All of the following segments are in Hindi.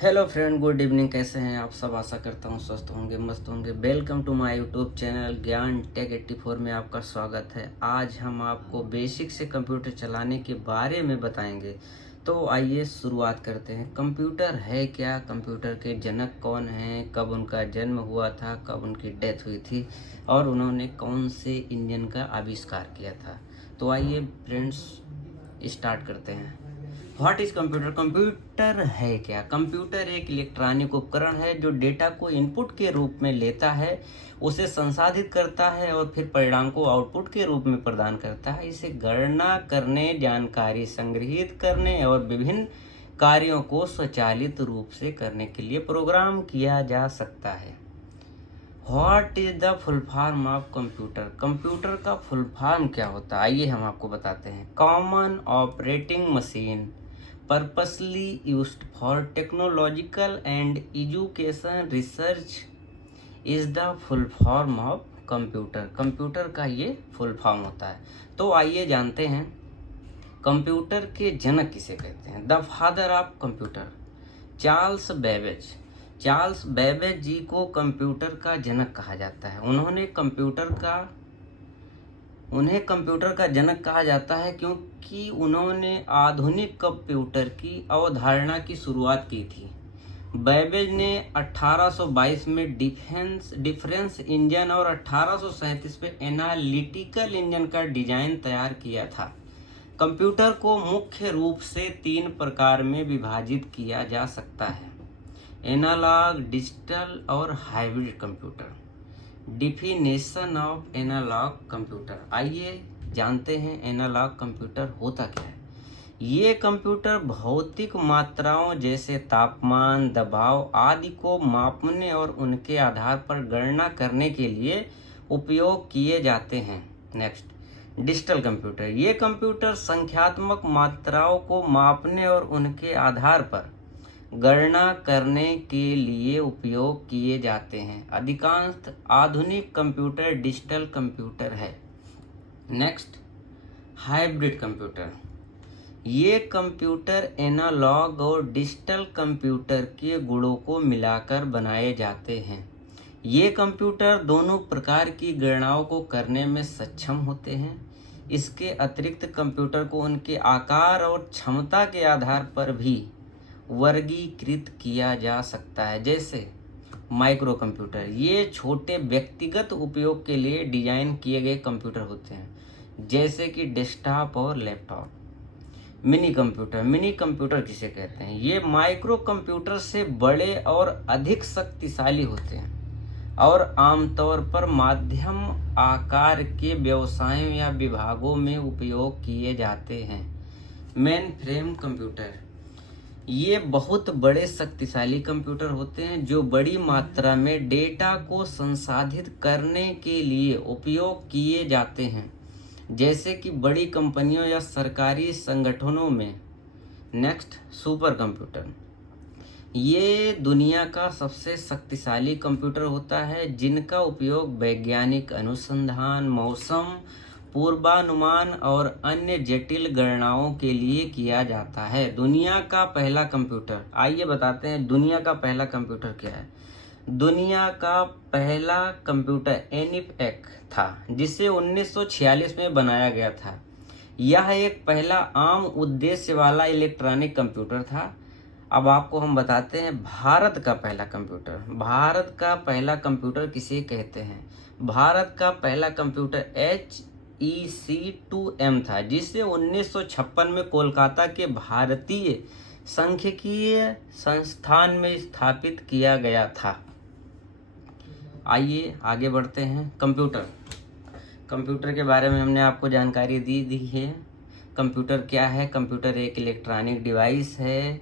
Hello friend, good evening. कैसे हैं आप सब? आशा करता हूँ स्वस्थ होंगे, मस्त होंगे। Welcome to my YouTube channel Gyan Tech 84 में आपका स्वागत है। आज हम आपको बेसिक से कंप्यूटर चलाने के बारे में बताएंगे। तो आइए शुरुआत करते हैं। कंप्यूटर है क्या, कंप्यूटर के जनक कौन हैं, कब उनका जन्म हुआ था, कब उनकी डेथ हुई थी और उन्होंने कौन से इंजन का आविष्कार किया था। तो आइए फ्रेंड्स स्टार्ट करते हैं। What is computer? कंप्यूटर है क्या? कंप्यूटर एक इलेक्ट्रॉनिक उपकरण है जो डेटा को इनपुट के रूप में लेता है, उसे संसाधित करता है और फिर परिणाम को आउटपुट के रूप में प्रदान करता है। इसे गणना करने, जानकारी संग्रहित करने और विभिन्न कार्यों को स्वचालित रूप से करने के लिए प्रोग्राम किया जा सकता है। What is the full form of computer? Computer का फुल फॉर्म क्या होता है, आइए हम आपको बताते हैं। Common operating machine, purposely used for technological and education research is the full form of computer. Computer का ये फुल फॉर्म होता है। तो आइए जानते हैं कंप्यूटर के जनक किसे कहते हैं। The father of computer, Charles Babbage. Charles Babbage जी को कंप्यूटर का जनक कहा जाता है। उन्हें कंप्यूटर का जनक कहा जाता है क्योंकि उन्होंने आधुनिक कंप्यूटर की अवधारणा की शुरुआत की थी। बेबेज ने 1822 में डिफरेंस इंजन और 1837 में एनालिटिकल इंजन का डिजाइन तैयार किया था। कंप्यूटर को मुख्य रूप से 3 प्रकार में विभाजित किया जा सकता है: एनालॉग, डिजिटल और hybrid computer. Definition of analogue computer, आइए जानते हैं एनालॉग कंप्यूटर होता क्या है। ये कंप्यूटर भौतिक मात्राओं जैसे तापमान, दबाव आदि को मापने और उनके आधार पर गणना करने के लिए उपयोग किए जाते हैं। Next, digital computer. ये कंप्यूटर संख्यात्मक मात्राओं को मापने और उनके आधार पर गणना करने के लिए उपयोग किए जाते हैं। अधिकांश आधुनिक कंप्यूटर डिजिटल कंप्यूटर है। Next, hybrid computer. ये कंप्यूटर एनालॉग और डिजिटल कंप्यूटर के गुणों को मिलाकर बनाए जाते हैं। ये कंप्यूटर दोनों प्रकार की गणनाओं को करने में सक्षम होते हैं। इसके अतिरिक्त कंप्यूटर को उनके आकार और क्षमता के आधार पर भी वर्गीकृत किया जा सकता है। जैसे माइक्रो कंप्यूटर, ये छोटे व्यक्तिगत उपयोग के लिए डिजाइन किए गए कंप्यूटर होते हैं, जैसे कि डेस्कटॉप और लैपटॉप। मिनी कंप्यूटर किसे कहते हैं? ये माइक्रो कंप्यूटर से बड़े और अधिक शक्तिशाली होते हैं और आमतौर पर माध्यम आकार के व्यवसायों या विभागों में उपयोग किए जाते हैं। मेन फ्रेम कंप्यूटर, ये बहुत बड़े शक्तिशाली कंप्यूटर होते हैं जो बड़ी मात्रा में डेटा को संसाधित करने के लिए उपयोग किए जाते हैं, जैसे कि बड़ी कंपनियों या सरकारी संगठनों में। Next, super computer. ये दुनिया का सबसे शक्तिशाली कंप्यूटर होता है जिनका उपयोग वैज्ञानिक अनुसंधान, मौसम पूर्वानुमान और अन्य जटिल गणनाओं के लिए किया जाता है। दुनिया का पहला कंप्यूटर, आइए बताते हैं दुनिया का पहला कंप्यूटर क्या है। दुनिया का पहला कंप्यूटर एनिएक था, जिसे 1946 में बनाया गया था। यह एक पहला आम उद्देश्य वाला इलेक्ट्रॉनिक कंप्यूटर था। अब आपको हम बताते हैं भारत का पहला कंप्यूटर। भारत का पहला कंप्यूटर किसे कहते हैं? भारत का पहला कंप्यूटर HEC2M था, जिसे 1956 में कोलकाता के भारतीय सांख्यिकीय संस्थान में स्थापित किया गया था। आइए आगे बढ़ते हैं। कंप्यूटर के बारे में हमने आपको जानकारी दी है। कंप्यूटर क्या है? कंप्यूटर एक इलेक्ट्रॉनिक डिवाइस है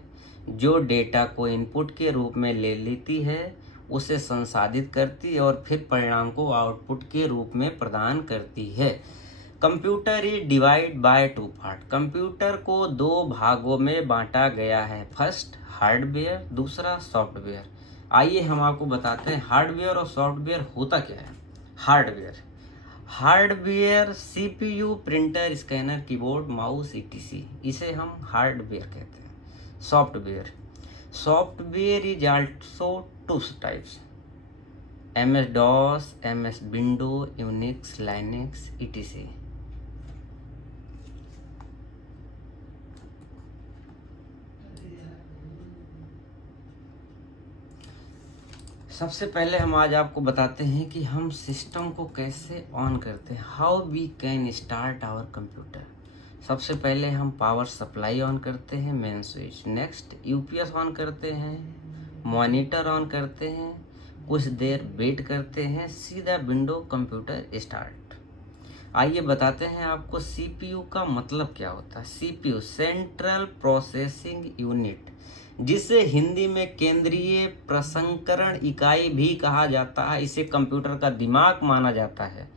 जो डेटा को इनपुट के रूप में ले लेती है, उसे संसाधित करती है और फिर परिणाम को आउटपुट के रूप में प्रदान करती है। Computer is divide by 2 part. Computer को 2 भागों में बांटा गया है। फर्स्ट हार्डवेयर, दूसरा सॉफ्टवेयर। आइए हम आपको बताते हैं हार्डवेयर और सॉफ्टवेयर होता क्या है। Hardware CPU, printer, scanner, keyboard, mouse, etc, इसे हम हार्डवेयर कहते हैं। Software is also two types: MS-DOS, MS Windows, Unix, Linux, etc. सबसे पहले हम आज आपको बताते हैं कि हम सिस्टम को कैसे ऑन करते हैं, how we can start our computer. सबसे पहले हम पावर सप्लाई ऑन करते हैं, main switch. Next UPS on करते हैं, मॉनिटर ऑन करते हैं, कुछ देर वेट करते हैं, सीधा विंडो कंप्यूटर स्टार्ट। आइए बताते हैं आपको सीपीयू का मतलब क्या होता है। सीपीयू सेंट्रल प्रोसेसिंग यूनिट, जिसे हिंदी में केंद्रीय प्रसंस्करण इकाई भी कहा जाता है। इसे कंप्यूटर का दिमाग माना जाता है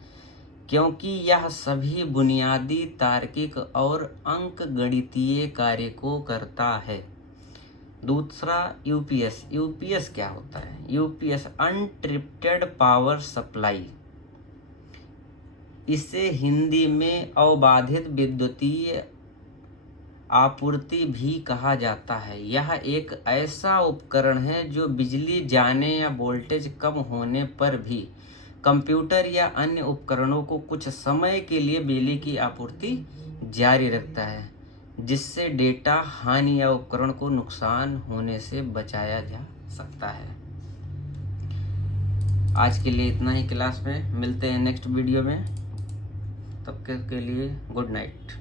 क्योंकि यह सभी बुनियादी तार्किक और अंकगणितीय कार्य को करता है। दूसरा यूपीएस। यूपीएस क्या होता है? यूपीएस अनट्रिप्टेड पावर सप्लाई, इसे हिंदी में अबाधित विद्युतीय आपूर्ति भी कहा जाता है। यह एक ऐसा उपकरण है जो बिजली जाने या वोल्टेज कम होने पर भी कंप्यूटर या अन्य उपकरणों को कुछ समय के लिए बिजली की आपूर्ति जारी रखता है, जिससे डेटा हानि या उपकरण को नुकसान होने से बचाया जा सकता है। आज के लिए इतना ही क्लास में, मिलते हैं नेक्स्ट वीडियो में। तब तक के लिए गुड नाइट।